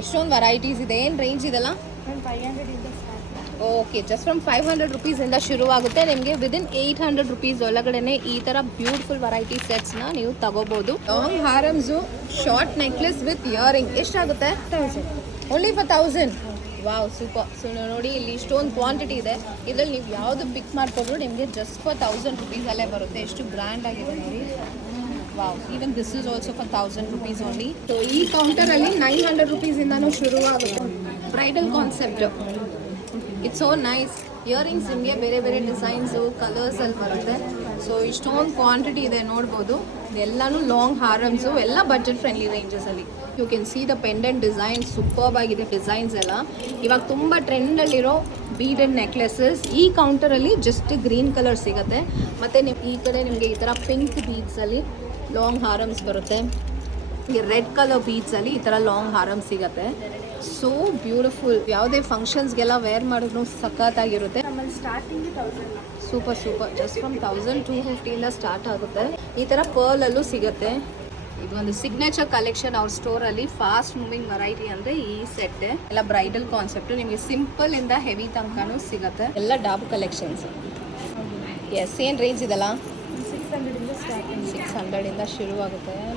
ಎಷ್ಟೊಂದು ವೆರೈಟೀಸ್ ಇದೆ. ಏನು ರೇಂಜ್ ಇದೆಲ್ಲ? ಮ್ಯಾಮ್ 500 ಇಂದ ಸ್ಟಾರ್ಟ್. ಓಕೆ, ಜಸ್ಟ್ ಫ್ರಮ್ 500 ರುಪೀಸಿಂದ ಶುರುವಾಗುತ್ತೆ. ನಿಮಗೆ ವಿದಿನ್ 800 ರುಪೀಸ್ ಒಳಗಡೆ ಈ ಥರ ಬ್ಯೂಟಿಫುಲ್ ವೆರೈಟಿ ಸೆಟ್ಸ್ನ ನೀವು ತಗೋಬೋದು. ಲಾಂಗ್ ಹಾರಮ್ಸು, ಶಾರ್ಟ್ ನೆಕ್ಲೆಸ್ ವಿತ್ ಇಯರಿಂಗ್ ಎಷ್ಟಾಗುತ್ತೆ? 1000. Only for 1000. Wow, super. So ನೋಡಿ, ಇಲ್ಲಿ ಇಷ್ಟೊಂದು ಕ್ವಾಂಟಿಟಿ ಇದೆ. ಇದರಲ್ಲಿ ನೀವು ಯಾವುದು ಪಿಕ್ ಮಾಡ್ಕೊಂಡ್ರು ನಿಮಗೆ ಜಸ್ಟ್ ಫಾರ್ 1000 ರುಪೀಸಲ್ಲೇ ಬರುತ್ತೆ. ಎಷ್ಟು ಬ್ರ್ಯಾಂಡ್ ಆಗಿದೆ ನೋಡಿ. Wow, even this is also for 1000 rupees only. So ಈ ಕೌಂಟರಲ್ಲಿ 900 ರುಪೀಸಿಂದನೂ ಶುರುವಾಗುತ್ತೆ. Bridal concept, it's so nice. Earrings ನಿಮಗೆ ಬೇರೆ ಬೇರೆ ಡಿಸೈನ್ಸು, ಕಲರ್ಸಲ್ಲಿ ಬರುತ್ತೆ. ಸೊ ಇಷ್ಟೊಂದು ಕ್ವಾಂಟಿಟಿ ಇದೆ ನೋಡ್ಬೋದು. ಇದೆಲ್ಲನೂ ಲಾಂಗ್ ಹಾರಮ್ಸು, ಎಲ್ಲ ಬಜೆಟ್ ಫ್ರೆಂಡ್ಲಿ ರೇಂಜಸಲ್ಲಿ. You can see the pendant design, superb ಆಗಿದೆ ಡಿಸೈನ್ಸ್ ಎಲ್ಲ. ಇವಾಗ ತುಂಬ ಟ್ರೆಂಡಲ್ಲಿರೋ ಬೀಡೆಡ್ ನೆಕ್ಲೆಸಸ್ ಈ ಕೌಂಟರಲ್ಲಿ ಜಸ್ಟ್ ಗ್ರೀನ್ ಕಲರ್ ಸಿಗುತ್ತೆ. ಮತ್ತು ಈ ಕಡೆ ನಿಮಗೆ ಈ ಥರ ಪಿಂಕ್ ಬೀಡ್ಸಲ್ಲಿ ಲಾಂಗ್ ಹಾರಮ್ಸ್ ಬರುತ್ತೆ. ಈ ರೆಡ್ ಕಲರ್ ಬೀಡ್ಸಲ್ಲಿ ಈ ಥರ ಲಾಂಗ್ ಹಾರಮ್ ಸಿಗುತ್ತೆ. So beautiful. ಯಾವುದೇ ಫಂಕ್ಷನ್ಸ್ಗೆಲ್ಲ ವೇರ್ ಮಾಡಿದ್ರು ಸಖತ್ತಾಗಿರುತ್ತೆ. ನಮ್ಮಲ್ಲಿ starting 1000. Super super. Just from 1250 start ಆಗುತ್ತೆ. ಈ ಥರ ಪರ್ಲಲ್ಲೂ ಸಿಗುತ್ತೆ. ಇದು ಒಂದು ಸಿಗ್ನೇಚರ್ ಕಲೆಕ್ಷನ್ ಅವ್ರ ಸ್ಟೋರಲ್ಲಿ. ಫಾಸ್ಟ್ ಮೂವಿಂಗ್ ವೆರೈಟಿ ಅಂದರೆ ಈ ಸೆಟ್ ಎಲ್ಲ ಬ್ರೈಡಲ್ ಕಾನ್ಸೆಪ್ಟು. ನಿಮಗೆ ಸಿಂಪಲ್ ಇಂದ ಹೆವಿ ತನಕನೂ ಸಿಗುತ್ತೆ. ಎಲ್ಲ ಡಾಬ್ ಕಲೆಕ್ಷನ್ಸ್. ಎಸ್, ಏನು ರೇಂಜ್ ಇದೆಲ್ಲ? 600 ಇಂದ ಸ್ಟಾರ್ಟ್. 600 ಶುರುವಾಗುತ್ತೆ.